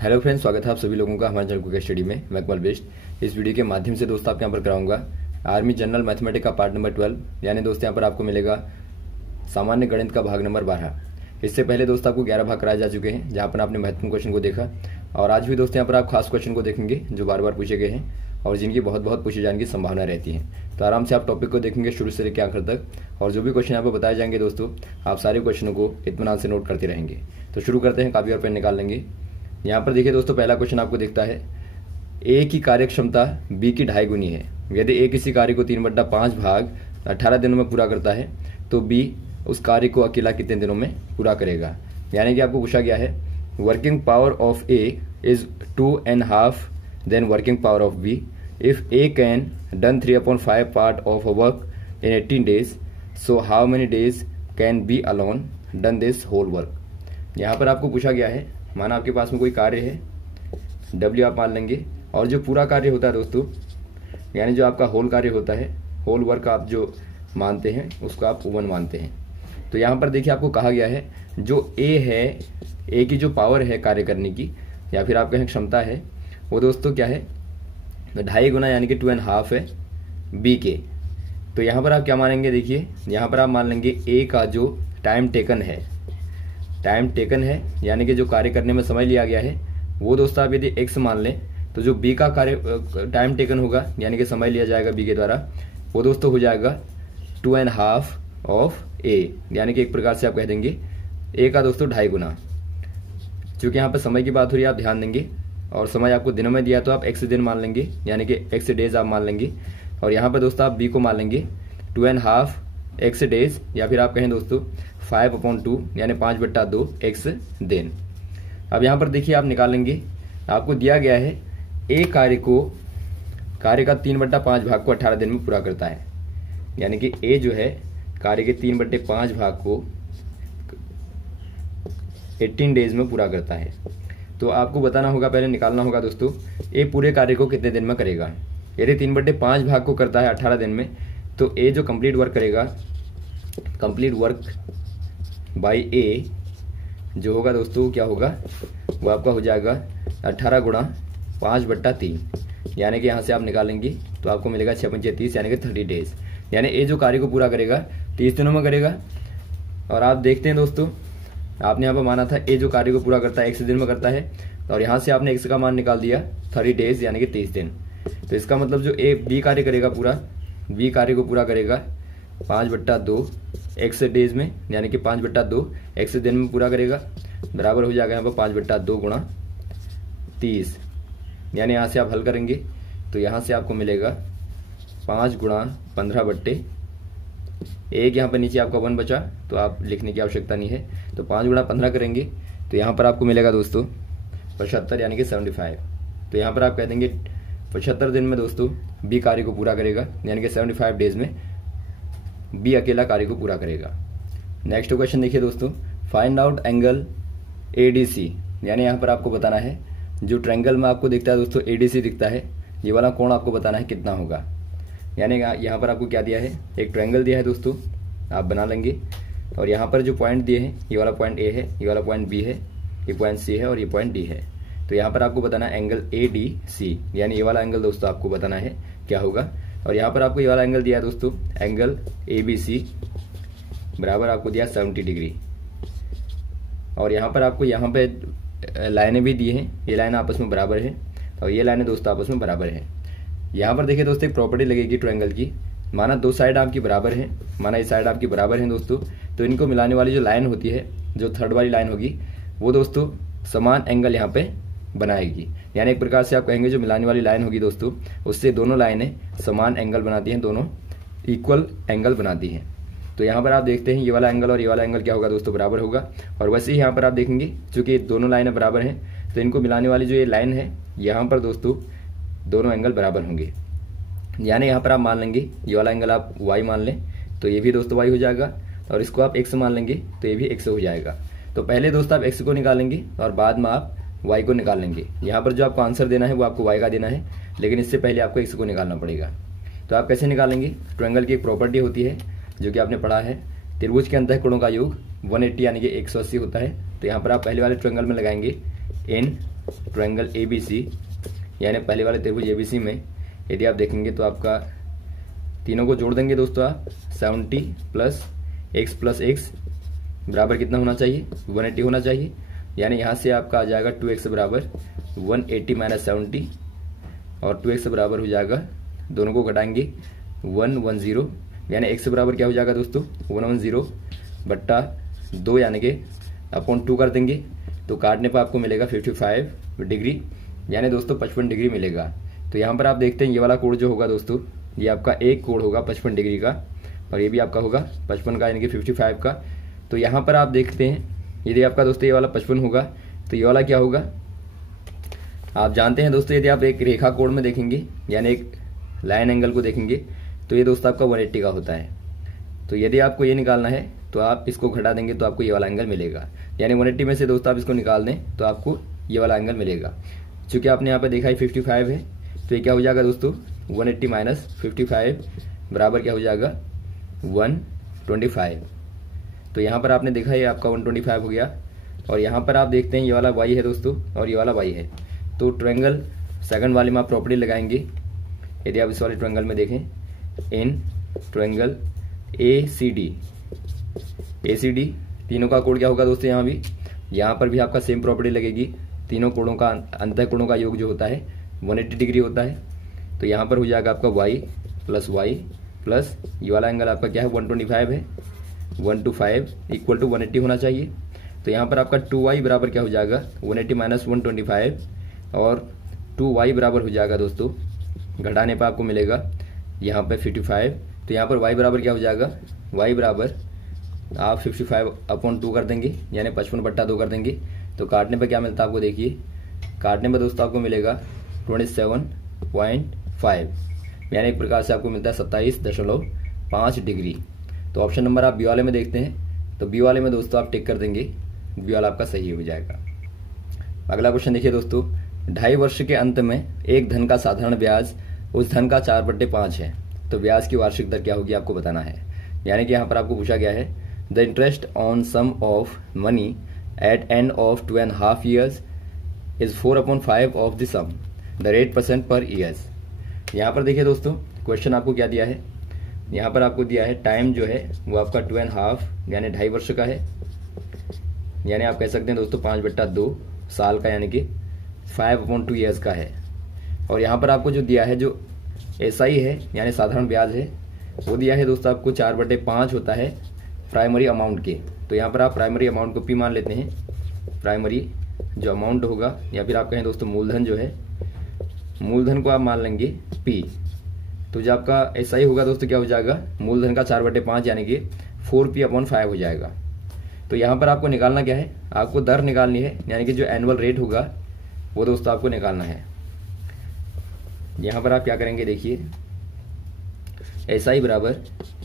Hello friends, स्वागत है आप सभी लोगों का हमारे चैनल क्विक स्टडी में। मैं कमल बेस्ट। इस वीडियो के माध्यम से दोस्तों आपके यहाँ पर कराऊंगा आर्मी जनरल मैथमेटिक्स का पार्ट नंबर 12, यानी दोस्तों यहाँ पर आपको मिलेगा सामान्य गणित का भाग नंबर 12। इससे पहले दोस्तों आपको 11 भाग कराए जा चुके हैं, जहाँ पर आपने महत्वपूर्ण क्वेश्चन को देखा, और आज भी दोस्तों यहाँ पर आप खास क्वेश्चन को देखेंगे जो बार बार पूछे गए हैं और जिनकी बहुत बहुत पूछे जाने की संभावना रहती है। तो आराम से आप टॉपिक को देखेंगे शुरू से लेकर आखिर तक, और जो भी क्वेश्चन यहाँ पर बताए जाएंगे दोस्तों आप सारे क्वेश्चनों को इत्मीनान से नोट करते रहेंगे। तो शुरू करते हैं, कापी और पेन निकाल लेंगे। यहाँ पर देखिए दोस्तों, पहला क्वेश्चन आपको दिखता है ए की कार्यक्षमता बी की 2.5 गुनी है। यदि ए किसी कार्य को 3/5 भाग 18 दिनों में पूरा करता है तो बी उस कार्य को अकेला कितने दिनों में पूरा करेगा। यानी कि आपको पूछा गया है working power of A is 2.5 then working power of B. If A can done 3/5 part of work in 18 days, so how many days can be alone done this whole work. यहाँ पर आपको पूछा गया है, माना आपके पास में कोई कार्य है, W आप मान लेंगे, और जो पूरा कार्य होता है दोस्तों, यानी जो आपका होल कार्य होता है, होल वर्क आप जो मानते हैं उसको आप 1 मानते हैं। तो यहाँ पर देखिए आपको कहा गया है जो A है, A की जो पावर है कार्य करने की, या फिर आप कहें क्षमता है, वो दोस्तों क्या है 2.5 गुना यानी कि 2.5 है B के। तो यहाँ पर आप क्या मानेंगे, देखिए यहाँ पर आप मान लेंगे A का जो टाइम टेकन है, यानी कि जो कार्य करने में समय लिया गया है, वो दोस्तों आप यदि x मान लें तो जो b का कार्य टाइम टेकन होगा यानी कि समय लिया जाएगा b के द्वारा, वो दोस्तों हो जाएगा 2.5 ऑफ a, यानी कि एक प्रकार से आप कह देंगे a का दोस्तों 2.5 गुना। क्योंकि यहाँ पर समय की बात हो रही है, आप ध्यान देंगे, और समय आपको दिनों में दिया तो आप x दिन मान लेंगे, यानी कि x डेज आप मान लेंगे, और यहाँ पर दोस्तों आप b को मान लेंगे 2.5 x डेज, या फिर आप कहें दोस्तों 5/2 यानी 5/2 x दिन। अब यहाँ पर देखिए आप निकालेंगे, आपको दिया गया है ए कार्य का 3/5 भाग को 18 दिन में पूरा करता है, यानी कि ए जो है कार्य के 3/5 भाग को 18 डेज में पूरा करता है। तो आपको बताना होगा, पहले निकालना होगा दोस्तों ए पूरे कार्य को कितने दिन में करेगा। यदि 3/5 भाग को करता है 18 दिन में, तो ए जो कंप्लीट वर्क करेगा, कंप्लीट वर्क बाई ए जो होगा दोस्तों क्या होगा, वो आपका हो जाएगा 18 गुणा 5/3, यानी कि यहाँ से आप निकालेंगे तो आपको मिलेगा 6×5 30, यानी कि 30 डेज। यानी ए जो कार्य को पूरा करेगा 30 दिनों में करेगा। और आप देखते हैं दोस्तों, आपने यहाँ पर माना था ए जो कार्य को पूरा करता है 1 दिन में करता है, और यहाँ से आपने x का मान निकाल दिया 30 डेज यानी कि 30 दिन। तो इसका मतलब जो ए बी कार्य करेगा, पूरा बी कार्य को पूरा करेगा 5/2 x डेज में, यानी कि 5/2 x दिन में पूरा करेगा, बराबर हो जाएगा यहाँ पर 5/2 गुणा 30। यानी यहाँ से आप हल करेंगे तो यहाँ से आपको मिलेगा 5 गुणा 15/1, यहाँ पर नीचे आपका 1 बचा तो आप लिखने की आवश्यकता नहीं है। तो 5 गुणा 15 करेंगे तो यहाँ पर आपको मिलेगा दोस्तों 75 यानी कि 75। तो यहाँ पर आप कह देंगे 75 दिन में दोस्तों बी कार्य को पूरा करेगा, यानी कि 75 डेज में बी अकेला कार्य को पूरा करेगा। नेक्स्ट क्वेश्चन देखिए दोस्तों, फाइंड आउट एंगल ADC, यानी यहाँ पर आपको बताना है जो ट्रायंगल में आपको दिखता है दोस्तों ADC दिखता है, ये वाला कोण आपको बताना है कितना होगा। यानी यहाँ पर आपको क्या दिया है, एक ट्रायंगल दिया है दोस्तों, आप बना लेंगे, और यहाँ पर जो पॉइंट दिए हैं, ये वाला पॉइंट A है, ये वाला पॉइंट B है, ये पॉइंट C है और ये पॉइंट D है। तो यहाँ पर आपको बताना है एंगल ADC, यानी ये वाला एंगल दोस्तों आपको बताना है क्या होगा। और यहाँ पर आपको ये वाला एंगल दिया है दोस्तों एंगल ABC बराबर आपको दिया 70 डिग्री। और यहाँ पर आपको यहाँ पे लाइनें भी दी हैं, ये लाइन आपस में बराबर है और ये लाइनें दोस्तों आपस में बराबर है। यहाँ पर देखिए दोस्तों एक प्रॉपर्टी लगेगी ट्रायंगल की, माना 2 साइड आपकी बराबर है, माना ये साइड आपकी बराबर है दोस्तों, तो इनको मिलाने वाली जो लाइन होती है, जो थर्ड वाली लाइन होगी, वो दोस्तों समान एंगल यहाँ पे बनाएगी। यानी एक प्रकार से आप कहेंगे जो मिलाने वाली लाइन होगी दोस्तों, उससे दोनों लाइनें समान एंगल बनाती हैं, दोनों इक्वल एंगल बनाती हैं। तो यहाँ पर आप देखते हैं ये वाला एंगल और ये वाला एंगल क्या होगा दोस्तों, बराबर होगा। और वैसे ही यहाँ पर आप देखेंगे चूंकि दोनों लाइनें बराबर हैं, तो इनको मिलाने वाली जो ये लाइन है, यहाँ पर दोस्तों दोनों एंगल बराबर होंगे। यानी यहाँ पर आप मान लेंगे ये वाला एंगल आप y मान लें तो ये भी दोस्तों y हो जाएगा, और इसको आप x मान लेंगे तो ये भी x हो जाएगा। तो पहले दोस्तों आप x को निकालेंगे और बाद में आप y को निकाल लेंगे। यहाँ पर जो आपको आंसर देना है वो आपको y का देना है, लेकिन इससे पहले आपको x को निकालना पड़ेगा। तो आप कैसे निकालेंगे, ट्रायंगल की एक प्रॉपर्टी होती है जो कि आपने पढ़ा है, त्रिभुज के अंतःकोणों का योग 180 यानी कि 180 होता है। तो यहाँ पर आप पहले वाले ट्रायंगल में लगाएंगे n ट्रायंगल ABC, यानी पहले वाले त्रिभुज ABC में यदि आप देखेंगे तो आपका तीनों को जोड़ देंगे दोस्तों आप 70 + x बराबर कितना होना चाहिए, 180 होना चाहिए। यानी यहाँ से आपका आ जाएगा 2x बराबर 180 - 70 और 2x बराबर हो जाएगा, दोनों को घटाएंगे 110, यानी x बराबर क्या हो जाएगा दोस्तों 110 बट्टा 2 यानी कि अपॉन 2 कर देंगे तो काटने पर आपको मिलेगा 55 डिग्री, यानी दोस्तों 55 डिग्री मिलेगा। तो यहाँ पर आप देखते हैं ये वाला कोण जो होगा दोस्तों, ये आपका एक कोण होगा 55 डिग्री का और ये भी आपका होगा 55 का यानी कि 55 का। तो यहाँ पर आप देखते हैं यदि आपका दोस्तों ये वाला 55 होगा तो ये वाला क्या होगा, आप जानते हैं दोस्तों यदि आप एक रेखा कोण में देखेंगे यानी एक लाइन एंगल को देखेंगे तो ये दोस्तों आपका 180 का होता है। तो यदि आपको ये निकालना है तो आप इसको घटा देंगे तो आपको ये वाला एंगल मिलेगा, यानी 180 में से दोस्तों आप इसको निकाल दें तो आपको ये वाला एंगल मिलेगा। चूँकि आपने यहाँ पर देखा है 55 है तो ये क्या हो जाएगा दोस्तों 180 - 55 बराबर क्या हो जाएगा 125। तो यहाँ पर आपने देखा ये आपका 125 हो गया और यहाँ पर आप देखते हैं ये वाला y है दोस्तों और ये वाला y है। तो ट्रायंगल सेकंड वाले में आप प्रॉपर्टी लगाएंगे, यदि आप इस वाले ट्रायंगल में देखें इन ट्रायंगल ACD तीनों का कोण क्या होगा दोस्तों, यहाँ पर भी आपका सेम प्रॉपर्टी लगेगी। तीनों कोणों का अंतः कोणों का योग जो होता है 180 डिग्री होता है। तो यहाँ पर हो जाएगा आपका y प्लस ये वाला एंगल आपका क्या है 125 है, 125 = 180 होना चाहिए। तो यहाँ पर आपका 2y बराबर क्या हो जाएगा 180 - 125 और 2y बराबर हो जाएगा दोस्तों, घटाने पर आपको मिलेगा यहाँ पे 55। तो यहाँ पर y बराबर क्या हो जाएगा, y बराबर आप 55/2 कर देंगे यानी 55/2 कर देंगे। तो काटने पर क्या मिलता है आपको, देखिए काटने पर दोस्तों आपको मिलेगा 27.5, यानी एक प्रकार से आपको मिलता है 27.5 डिग्री। तो ऑप्शन नंबर आप बी वाले में देखते हैं तो बी वाले में दोस्तों आप टिक कर देंगे, बी वाला आपका सही हो जाएगा। अगला क्वेश्चन देखिए दोस्तों, 2.5 वर्ष के अंत में एक धन का साधारण ब्याज उस धन का 4/5 है, तो ब्याज की वार्षिक दर क्या होगी आपको बताना है। यानी कि यहाँ पर आपको पूछा गया है the interest on sum of money at end of 2.5 years is 4/5 of the sum, the rate % per years. यहाँ पर देखिए दोस्तों क्वेश्चन आपको क्या दिया है, यहाँ पर आपको दिया है टाइम जो है वो आपका 2.5 यानी 2.5 वर्ष का है, यानी आप कह सकते हैं दोस्तों 5/2 साल का यानी कि 5/2 ईयर्स का है। और यहाँ पर आपको जो दिया है जो SI है यानी साधारण ब्याज है वो दिया है दोस्तों आपको 4/5 होता है प्राइमरी अमाउंट के। तो यहाँ पर आप प्राइमरी अमाउंट को P मान लेते हैं, प्राइमरी जो अमाउंट होगा या फिर आप कहें दोस्तों मूलधन जो है, मूलधन को आप मान लेंगे P। तो जो आपका SI होगा दोस्तों क्या हो जाएगा, मूलधन का 4/5 यानी कि 4P/5 हो जाएगा। तो यहाँ पर आपको निकालना क्या है, आपको दर निकालनी है यानी कि जो एनुअल रेट होगा वो दोस्तों आपको निकालना है। यहाँ पर आप क्या करेंगे, देखिए SI बराबर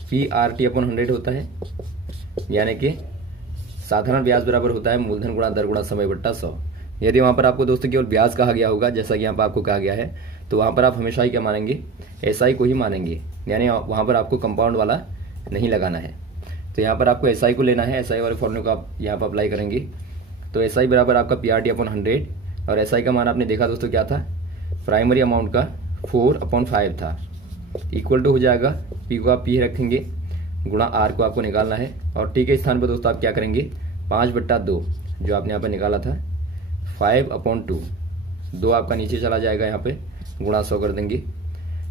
PRT/100 होता है, यानी कि साधारण ब्याज बराबर होता है मूलधन गुणा दर गुणा समय बट्टा 100। यदि वहाँ पर आपको दोस्तों केवल ब्याज कहा गया होगा जैसा कि यहाँ पर आपको कहा गया है तो वहाँ पर आप हमेशा ही क्या मानेंगे, SI को ही मानेंगे, यानी वहाँ पर आपको कंपाउंड वाला नहीं लगाना है। तो यहाँ पर आपको SI को लेना है, SI वाले फॉर्मूले को आप यहाँ पर अप्लाई करेंगे। तो SI बराबर आपका PRT/100 और SI का मान आपने देखा दोस्तों क्या था, प्राइमरी अमाउंट का 4/5 था, इक्वल टू हो जाएगा P को आप P रखेंगे गुणा R को आपको निकालना है और T के स्थान पर दोस्तों आप क्या करेंगे 5/2 जो आपने यहाँ पर निकाला था 5/2, 2 आपका नीचे चला जाएगा यहाँ पे गुणा 100 कर देंगे।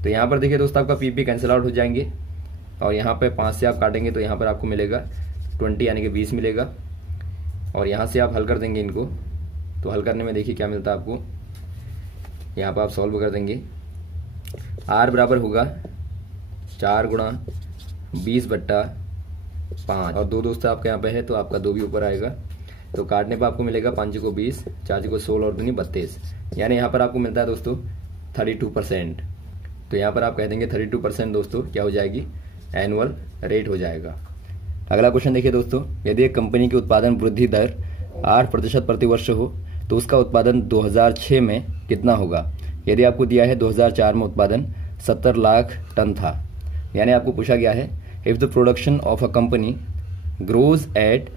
तो यहाँ पर देखिए दोस्तों आपका PP कैंसिल आउट हो जाएंगे और यहाँ पे 5 से आप काटेंगे तो यहाँ पर आपको मिलेगा 20 यानी कि 20 मिलेगा और यहाँ से आप हल कर देंगे इनको। तो हल करने में देखिए क्या मिलता है आपको, यहाँ पर आप सॉल्व कर देंगे। R बराबर होगा 4 × 20/5 और 2 दोस्तों आपके यहाँ पे है तो आपका 2 भी ऊपर आएगा। तो काटने पर आपको मिलेगा 5 को 20, 4 को 16 और 2 32, यानी यहाँ पर आपको मिलता है दोस्तों 32%। तो यहाँ पर आप कह देंगे 32% दोस्तों क्या हो जाएगी, एनुअल रेट हो जाएगा। अगला क्वेश्चन देखिए दोस्तों, यदि एक कंपनी की उत्पादन वृद्धि दर 8% प्रति वर्ष हो तो उसका उत्पादन 2006 में कितना होगा। यदि आपको दिया है 2004 में उत्पादन 70 लाख टन था, यानी आपको पूछा गया है if the production of a company grows at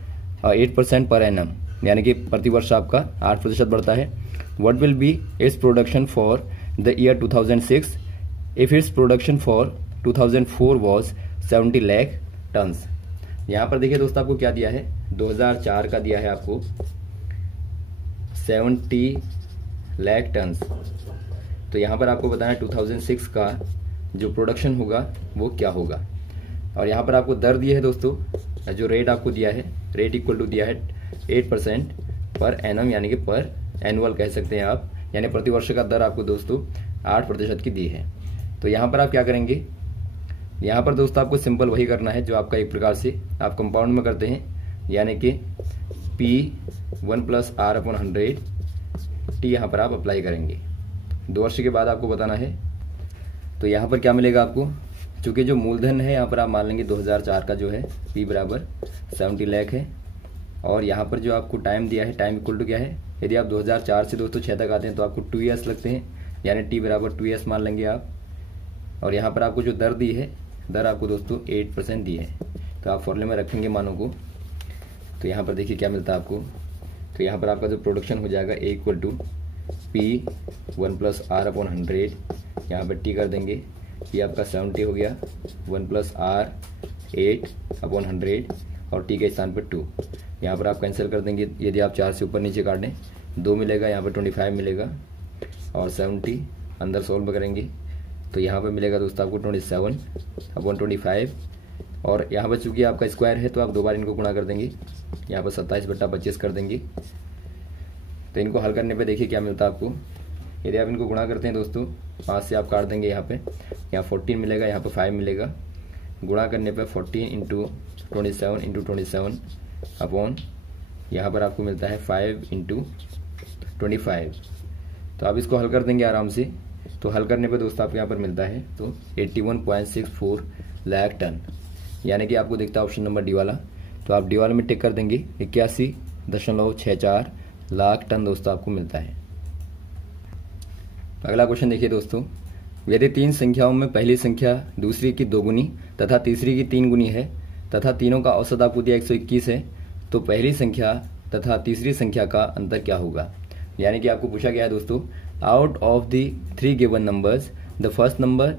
8% per annum, यानी कि प्रति वर्ष आपका 8% बढ़ता है what will be its production for the year 2006 if its production for 2004 was 70 lakh tons. यहाँ पर देखिए दोस्तों आपको क्या दिया है, 2004 का दिया है आपको 70 लाख टन्स। तो यहाँ पर आपको बताना है 2006 का जो प्रोडक्शन होगा वो क्या होगा। और यहाँ पर आपको दर दिया है दोस्तों, जो रेट आपको दिया है, रेट इक्वल टू दिया है 8% पर एनम, यानी कि पर एनुअल कह सकते हैं आप, यानी प्रतिवर्ष का दर आपको दोस्तों 8% की दी है। तो यहाँ पर आप क्या करेंगे, यहाँ पर दोस्तों आपको सिंपल वही करना है जो आपका एक प्रकार से आप कंपाउंड में करते हैं, यानी कि P1 + R/100 T यहाँ पर आप अप्लाई करेंगे। 2 वर्ष के बाद आपको बताना है। तो यहाँ पर क्या मिलेगा आपको, चूँकि जो मूलधन है यहाँ पर आप मान लेंगे 2004 का जो है P बराबर 70 लाख है, और यहाँ पर जो आपको टाइम दिया है, टाइम इक्वल टू क्या है, यदि आप 2004 से दोस्तों 6 तक आते हैं तो आपको 2 ईयर्स लगते हैं, यानी T बराबर 2 ईयर्स मान लेंगे आप। और यहाँ पर आपको जो दर दी है, दर आपको दोस्तों 8% दी है। तो आप फॉर्मूले में रखेंगे मानों को, तो यहाँ पर देखिए क्या मिलता है आपको। तो यहाँ पर आपका जो प्रोडक्शन हो जाएगा A = P1 + R/100, यहाँ पर T कर देंगे, ये आपका 70 हो गया, 1 + R 8/100 और T के स्थान पर 2। यहाँ पर आप कैंसिल कर देंगे, यदि आप 4 से ऊपर नीचे काट दें 2 मिलेगा, यहाँ पर 25 मिलेगा, और 70 अंदर सॉल्व करेंगे तो यहाँ पर मिलेगा दोस्तों आपको 27/25। और यहाँ पर चूँकि आपका स्क्वायर है तो आप 2 बार इनको गुणा कर देंगे, यहाँ पर 27/25 कर देंगे। तो इनको हल करने पे देखिए क्या मिलता है आपको। यदि आप इनको गुणा करते हैं दोस्तों 5 से आप काट देंगे, यहाँ 14 मिलेगा, यहाँ पर 5 मिलेगा। गुणा करने पे 14 × 27 × 27 अपॉन यहाँ पर आपको मिलता है 5 × 25। तो आप इसको हल कर देंगे आराम से। तो हल करने पे दोस्तों आपको यहाँ पर मिलता है तो 81.64 लाख टन, यानी कि आपको दिखता है ऑप्शन नंबर डी वाला। तो आप डी वाले में टिक कर देंगे, 81.64 लाख टन दोस्तों आपको मिलता है। अगला क्वेश्चन देखिए दोस्तों, यदि 3 संख्याओं में पहली संख्या दूसरी की 2 गुनी तथा तीसरी की 3 गुनी है तथा तीनों का औसत आपको दिया 121 है, तो पहली संख्या तथा तीसरी संख्या का अंतर क्या होगा। यानी कि आपको पूछा गया है दोस्तों, out of the 3 given numbers the first number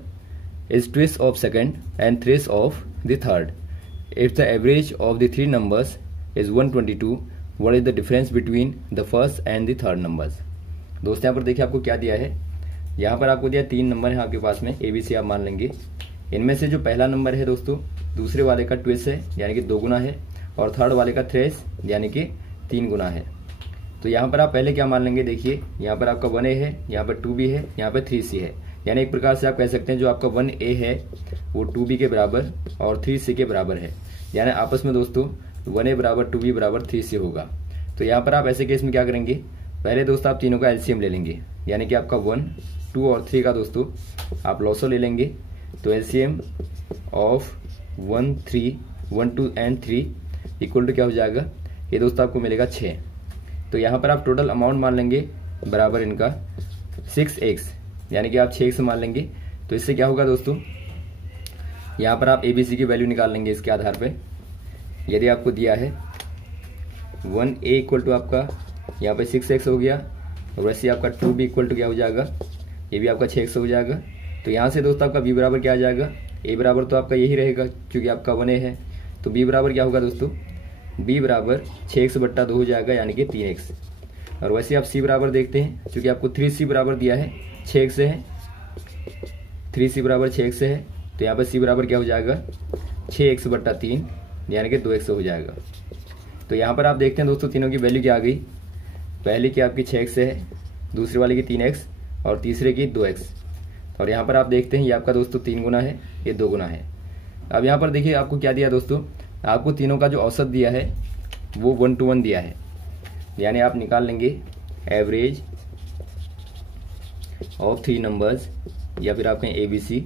is twice of second and thrice of the third. If the average of the 3 numbers is 122, what is the difference between the first and the third numbers. दोस्तों यहाँ पर देखिए आपको क्या दिया है, यहाँ पर आपको दिया 3 नंबर है आपके पास में, ABC आप मान लेंगे। इनमें से जो पहला नंबर है दोस्तों, दूसरे वाले का ट्विस्ट है यानी कि 2 गुना है, और थर्ड वाले का थ्रेस यानी कि 3 गुना है। तो यहाँ पर आप पहले क्या मान लेंगे, देखिए यहाँ पर आपका 1A है, यहाँ पर 2B है, यहाँ पर 3C है। यानी एक प्रकार से आप कह सकते हैं जो आपका 1A है वो 2B के बराबर और 3C के बराबर है, यानी आपस में दोस्तों 1A = 2B = 3C होगा। तो यहाँ पर आप ऐसे केस में क्या करेंगे, पहले दोस्तों आप तीनों का LCM ले लेंगे, यानी कि आपका 1, 2 और 3 का दोस्तों आप लॉसो ले लेंगे। तो LCM of 1, 3, 1, 2 and 3 equal to क्या हो जाएगा, ये दोस्तों आपको मिलेगा 6। तो यहाँ पर आप टोटल अमाउंट मान लेंगे बराबर इनका 6x, यानी कि आप 6x मान लेंगे। तो इससे क्या होगा दोस्तों, यहाँ पर आप ABC की वैल्यू निकाल लेंगे इसके आधार पे। यदि आपको दिया है 1A = आपका यहाँ पे 6x हो गया, और वैसे आपका 2B = क्या हो जाएगा, ये भी आपका 6x हो जाएगा। तो यहाँ से दोस्तों आपका B बराबर क्या आ जाएगा, A बराबर तो आपका यही रहेगा क्योंकि आपका 1A है। तो B बराबर क्या होगा दोस्तों, B बराबर 6x/2 हो जाएगा, यानी कि 3x। और वैसे आप C बराबर देखते हैं, क्योंकि आपको 3C बराबर दिया है 6x से है, 3C बराबर 6x से है। तो यहाँ पर C बराबर क्या हो जाएगा, 6x/3 यानी कि 2x हो जाएगा। तो यहाँ पर आप देखते हैं दोस्तों तीनों की वैल्यू क्या आ गई, पहले की आपकी 6x से है, दूसरे वाले की 3x और तीसरे की 2x। और यहाँ पर आप देखते हैं ये आपका दोस्तों 3 गुना है, ये 2 गुना है। अब यहाँ पर देखिए आपको क्या दिया दोस्तों, आपको तीनों का जो औसत दिया है वो 1:1 दिया है, यानी आप निकाल लेंगे एवरेज ऑफ 3 नंबर्स, या फिर आप कहें ABC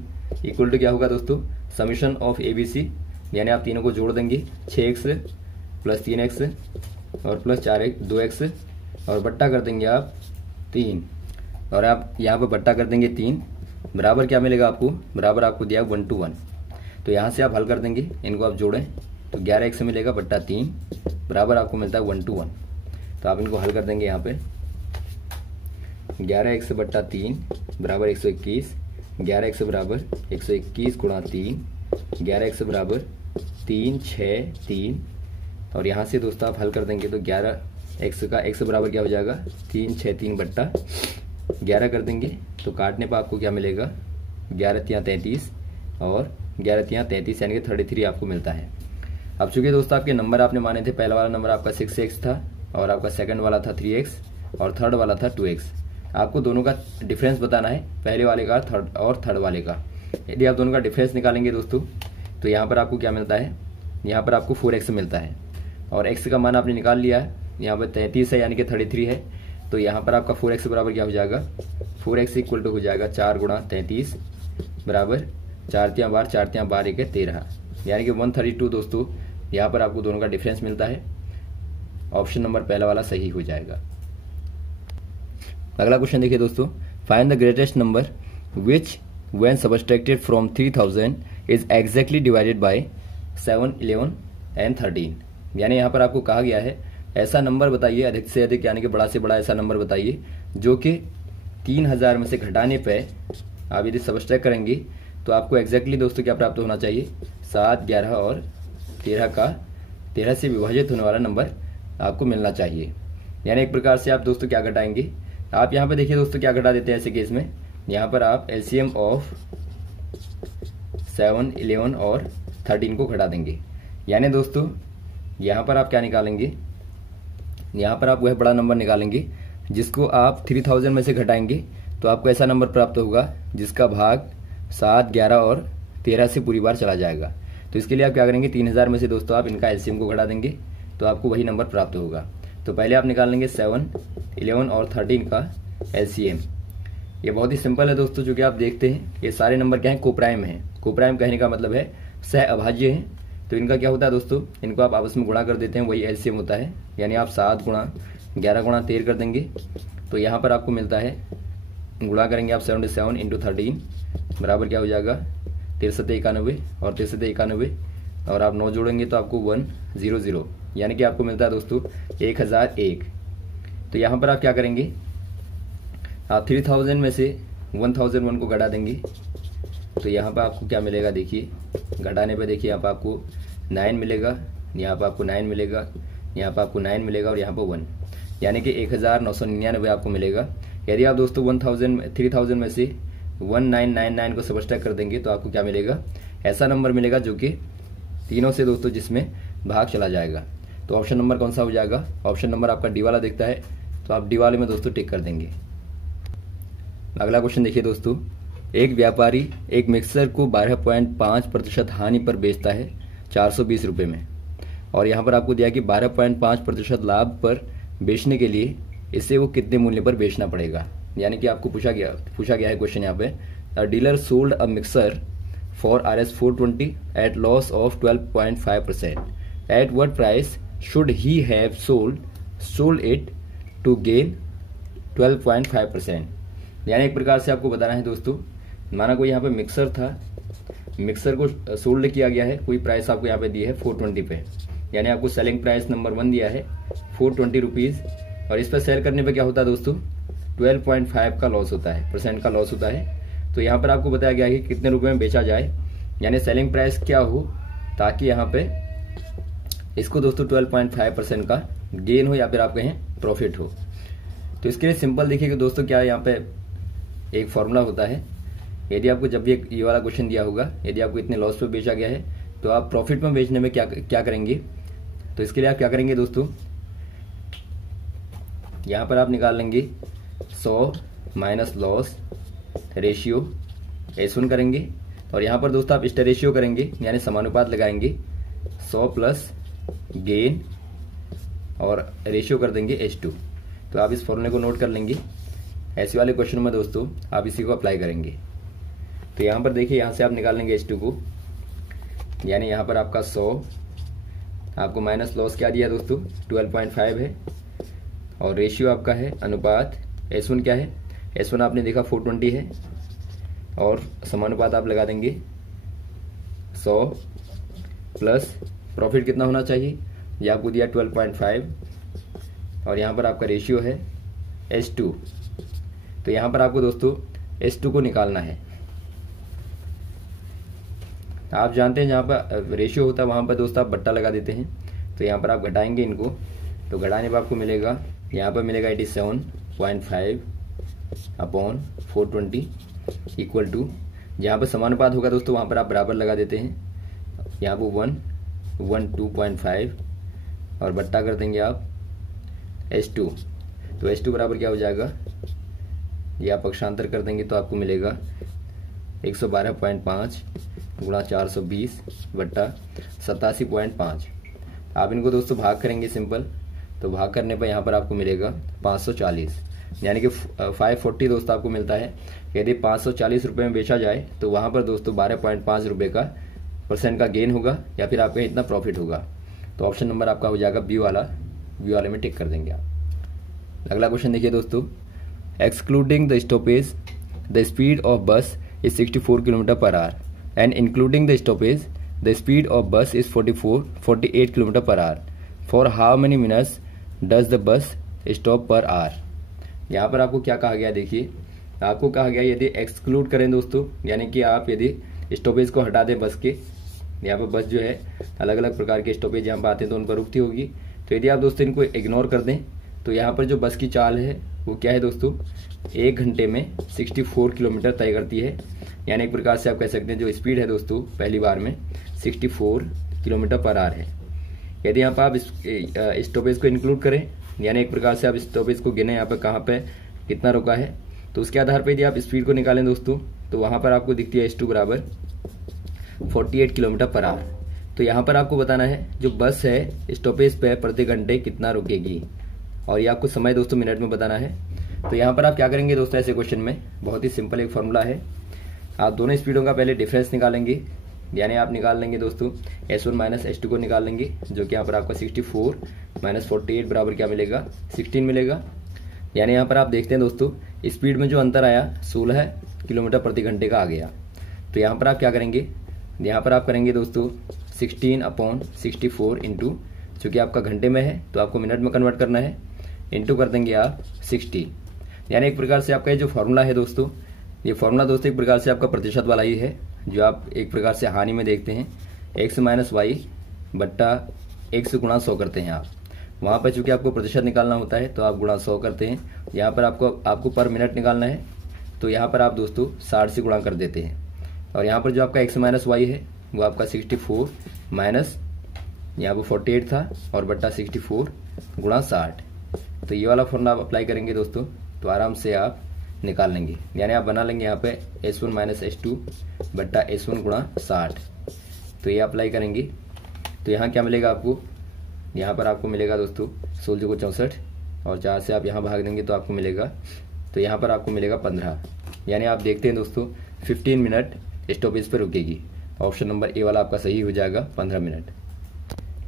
इक्वल टू क्या होगा दोस्तों, समीशन ऑफ ABC, यानी आप तीनों को जोड़ देंगे 6x + 3x और + 2x और बट्टा कर देंगे आप 3, और आप यहाँ पर बट्टा कर देंगे 3 बराबर क्या मिलेगा आपको, बराबर आपको दिया 1:1। तो यहाँ से आप हल कर देंगे, इनको आप जोड़ें तो 11x मिलेगा बट्टा 3 बराबर आपको मिलता है 1:1। तो आप इनको हल कर देंगे यहाँ पे। 11x बट्टा 3 बराबर 121, 11x बराबर 121 गुणा 3, 11x बराबर 3 6 3, और यहाँ से दोस्तों आप हल कर देंगे तो 11x का x बराबर क्या हो जाएगा 3 6 3 बट्टा 11 कर देंगे तो काटने पर आपको क्या मिलेगा 11 3 33 और 11 3 33 यानी कि 33 आपको मिलता है। अब चूंकि दोस्तों आपके नंबर आपने माने थे, पहला वाला नंबर आपका 6x था और आपका सेकंड वाला था 3x और थर्ड वाला था 2x। आपको दोनों का डिफरेंस बताना है, पहले वाले का और थर्ड वाले का। यदि आप दोनों का डिफरेंस निकालेंगे दोस्तों तो यहाँ पर आपको क्या मिलता है, यहाँ पर आपको 4x मिलता है और x का मान आपने निकाल लिया है, यहाँ पर 33 है यानी कि 33 है, तो यहाँ पर आपका 4x बराबर क्या हो जाएगा 4x इक्वल टू हो जाएगा 4 गुणा 33 बराबर 4 3 12 4 3 12 1 13 यानी कि 132 दोस्तों यहाँ पर आपको दोनों का डिफरेंस मिलता है। ऑप्शन नंबर पहला वाला सही हो जाएगा। अगला क्वेश्चन देखिए दोस्तों, find the greatest number which when subtracted from 3000 is exactly divided by 7 11 and 13। यानी यहाँ पर आपको कहा गया है ऐसा नंबर बताइए, अधिक से अधिक यानी कि बड़ा से बड़ा ऐसा नंबर बताइए जो कि 3000 में से घटाने पे आप यदि सबट्रैक्ट करेंगे तो आपको एग्जैक्टली दोस्तों क्या प्राप्त होना चाहिए 7 11 और 13 से विभाजित होने वाला नंबर आपको मिलना चाहिए। यानी एक प्रकार से आप दोस्तों क्या घटाएंगे, आप यहाँ पे देखिए दोस्तों क्या घटा देते हैं ऐसे केस में, यहाँ पर आप एलसीएम ऑफ 7 11 और 13 को घटा देंगे। यानी दोस्तों यहाँ पर आप क्या निकालेंगे, यहाँ पर आप वह बड़ा नंबर निकालेंगे जिसको आप 3000 में से घटाएंगे तो आपको ऐसा नंबर प्राप्त होगा जिसका भाग 7 11 और 13 से पूरी बार चला जाएगा। तो इसके लिए आप क्या करेंगे 3000 में से दोस्तों आप इनका एलसीएम को घटा देंगे तो आपको वही नंबर प्राप्त होगा। तो पहले आप निकाल लेंगे 7 11 और 13 का एलसीएम। ये बहुत ही सिंपल है दोस्तों, जो कि आप देखते हैं ये सारे नंबर क्या है कोप्राइम है। कोप्राइम कहने का मतलब है सह अभाज्य है। तो इनका क्या होता है दोस्तों, इनको आप आपस में गुणा कर देते हैं, वही एलसीएम होता है। यानी आप 7 गुणा 11 गुणा 13 कर देंगे तो यहाँ पर आपको मिलता है, गुणा करेंगे आप 77 इंटू 13 बराबर क्या हो जाएगा 63 91 और 63 91 और आप 9 जोड़ेंगे तो आपको 100 यानी कि आपको मिलता है दोस्तों 1001। तो यहाँ पर आप क्या करेंगे, आप 3000 में से 1001 को घटा देंगे तो यहाँ पर आपको क्या मिलेगा, देखिए घटाने पे देखिए आप आपको 9 मिलेगा, यहाँ पर आपको 9 मिलेगा, यहाँ पर आपको 9 मिलेगा और यहाँ पर 1 यानी कि 1999 आपको मिलेगा। यदि आप दोस्तों 3000 में से 1999 को सबट्रैक्ट कर देंगे तो आपको क्या मिलेगा, ऐसा नंबर मिलेगा जो कि तीनों से दोस्तों जिसमें भाग चला जाएगा। तो ऑप्शन नंबर कौन सा हो जाएगा, ऑप्शन नंबर आपका डी वाला दिखता है तो आप डी वाले में दोस्तों टिक कर देंगे। अगला क्वेश्चन देखिए दोस्तों, एक व्यापारी एक मिक्सर को 12.5% हानि पर बेचता है 420 रुपये में और यहाँ पर आपको दिया कि 12.5% लाभ पर बेचने के लिए इसे वो कितने मूल्य पर बेचना पड़ेगा। यानी कि आपको पूछा गया है क्वेश्चन यहाँ पे, a dealer sold a mixer for RS 420 at loss of 12.5%, at what price should he have sold it to gain 12.5%। यानी एक प्रकार से आपको बताना है दोस्तों, माना कोई यहाँ पे मिक्सर था, मिक्सर को सोल्ड किया गया है, कोई प्राइस आपको यहाँ पे दी है 420 पे, यानी आपको सेलिंग प्राइस नंबर 1 दिया है 420 रुपीज और इस पर सेल करने पे क्या होता है दोस्तों 12.5 का लॉस होता है, परसेंट का लॉस होता है। तो यहाँ पर आपको बताया गया है कि कितने रुपए में बेचा जाए, यानी सेलिंग प्राइस क्या हो ताकि यहाँ पे इसको दोस्तों 12.5% का गेन हो या फिर आप कहें प्रॉफिट हो। तो इसके लिए सिंपल देखिए दोस्तों क्या यहाँ पे एक फॉर्मूला होता है। यदि आपको जब भी ये वाला क्वेश्चन दिया होगा, यदि आपको इतने लॉस पे बेचा गया है तो आप प्रॉफिट में बेचने में क्या करेंगे, तो इसके लिए आप क्या करेंगे दोस्तों, यहाँ पर आप निकाल लेंगे 100 माइनस लॉस रेशियो S1 करेंगे और यहाँ पर दोस्तों आप स्टेट रेशियो करेंगे यानी समानुपात लगाएंगे 100 प्लस गेन और रेशियो कर देंगे H2। तो आप इस फॉर्मूले को नोट कर लेंगे, ऐसे वाले क्वेश्चन में दोस्तों आप इसी को अप्लाई करेंगे। तो यहाँ पर देखिए यहाँ से आप निकाल लेंगे H2 को, यानी यहाँ पर आपका 100 आपको माइनस लॉस क्या दिया दोस्तों 12.5 है और रेशियो आपका है अनुपात S1 क्या है, S1 आपने देखा 420 है और समानुपात आप लगा देंगे 100 प्लस प्रॉफिट कितना होना चाहिए, ये आपको दिया 12.5 और यहाँ पर आपका रेशियो है H2 तो यहाँ पर आपको दोस्तों S2 को निकालना है। आप जानते हैं जहाँ पर रेशियो होता है वहाँ पर दोस्तों आप बट्टा लगा देते हैं। तो यहाँ पर आप घटाएंगे इनको, तो घटाने पर आपको मिलेगा, यहाँ पर मिलेगा 87.5 अपॉन 420 इक्वल टू, जहाँ पर समानुपात होगा दोस्तों वहाँ पर आप बराबर लगा देते हैं। यहाँ पर 112.5 और बट्टा कर देंगे आप S2। तो S2 बराबर क्या हो जाएगा, ये आप पक्षांतर कर देंगे तो आपको मिलेगा 112.5 गुणा 420 बट्टा 87.5। आप इनको दोस्तों भाग करेंगे सिंपल, तो भाग करने पर यहाँ पर आपको मिलेगा 540, यानी कि 540 दोस्तों आपको मिलता है। यदि 540 रुपये में बेचा जाए तो वहाँ पर दोस्तों 12.5 रुपये का % का गेन होगा या फिर आपका इतना प्रॉफिट होगा। तो ऑप्शन नंबर आपका हो जाएगा बी वाले में टिक कर देंगे आप। अगला क्वेश्चन देखिए दोस्तों, excluding the stoppage the speed of बस is 64 km/h and including the stoppage the speed of bus is 48 km/h. For how many minutes does the bus stop per hour? यहाँ पर आपको क्या कहा गया, देखिए आपको कहा गया यदि एक्सक्लूड करें दोस्तों, यानी कि आप यदि स्टॉपेज को हटा दें बस के, यहाँ पर बस जो है अलग अलग प्रकार के स्टॉपेज यहाँ पर आते हैं तो उन पर रुकती होगी। तो यदि आप दोस्तों इनको इग्नोर कर दें तो यहाँ पर जो बस की चाल है वो क्या है दोस्तों, 1 घंटे में 64 किलोमीटर तय करती है। यानी एक प्रकार से आप कह सकते हैं जो स्पीड है दोस्तों पहली बार में 64 km/h है। यदि यहाँ पर आप स्टॉपेज को इंक्लूड करें, यानी एक प्रकार से आप स्टॉपेज को गिने यहाँ पर कहाँ पे कितना रुका है, तो उसके आधार पर यदि आप स्पीड को निकालें दोस्तों तो वहाँ पर आपको दिखती है S2 बराबर 48 km/h। तो यहाँ पर आपको बताना है जो बस है स्टॉपेज पे प्रति घंटे कितना रुकेगी, और ये आपको समय दोस्तों मिनट में बताना है। तो यहाँ पर आप क्या करेंगे दोस्तों, ऐसे क्वेश्चन में बहुत ही सिंपल एक फॉर्मूला है। आप दोनों स्पीडों का पहले डिफरेंस निकालेंगे, यानी आप निकाल लेंगे दोस्तों S1 माइनस S2 को निकाल लेंगे, जो कि यहाँ पर आपका 64 माइनस 48 बराबर क्या मिलेगा, 16 मिलेगा। यानी यहाँ पर आप देखते हैं दोस्तों स्पीड में जो अंतर आया 16 किलोमीटर प्रति घंटे का आ गया। तो यहाँ पर आप क्या करेंगे, यहाँ पर आप करेंगे दोस्तों 16/64 इंटू, चूँकि आपका घंटे में है तो आपको मिनट में कन्वर्ट करना है, इंटू कर देंगे आप 60। यानी एक प्रकार से आपका ये जो फॉर्मूला है दोस्तों, ये फॉर्मूला दोस्तों एक प्रकार से आपका प्रतिशत वाला ही है, जो आप एक प्रकार से हानि में देखते हैं x माइनस वाई बट्टा x गुणा 100 करते हैं आप। वहाँ पर चूँकि आपको प्रतिशत निकालना होता है तो आप गुणा 100 करते हैं। यहाँ पर आपको पर मिनट निकालना है, तो यहाँ पर आप दोस्तों 60 से गुणा कर देते हैं। और यहाँ पर जो आपका x माइनस वाई है वो आपका 64 माइनस यहाँ पर 48 था और बट्टा 64 गुणा 60। तो ये वाला फॉर्मूला आप अप्लाई करेंगे दोस्तों तो आराम से आप निकाल लेंगे। यानी आप बना लेंगे यहाँ पे S1 माइनस S2 बट्टा S1 गुणा 60। तो ये अप्लाई करेंगे तो यहाँ क्या मिलेगा आपको, यहाँ पर आपको मिलेगा दोस्तों 16 को 64 और 4 से आप यहाँ भाग देंगे तो आपको मिलेगा, तो यहाँ पर आपको मिलेगा 15। यानी आप देखते हैं दोस्तों 15 मिनट स्टॉपेज पर रुकेगी। ऑप्शन नंबर ए वाला आपका सही हो जाएगा 15 मिनट।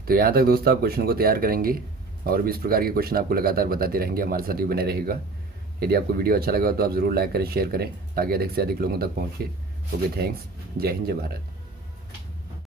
तो यहाँ तक दोस्तों आप क्वेश्चन को तैयार करेंगे और भी इस प्रकार के क्वेश्चन आपको लगातार बताते रहेंगे, हमारे साथ ही बने रहेगा। यदि आपको वीडियो अच्छा लगा तो आप जरूर लाइक करें, शेयर करें ताकि अधिक से अधिक लोगों तक पहुँचे। Okay, thanks. जय हिंद, जय भारत।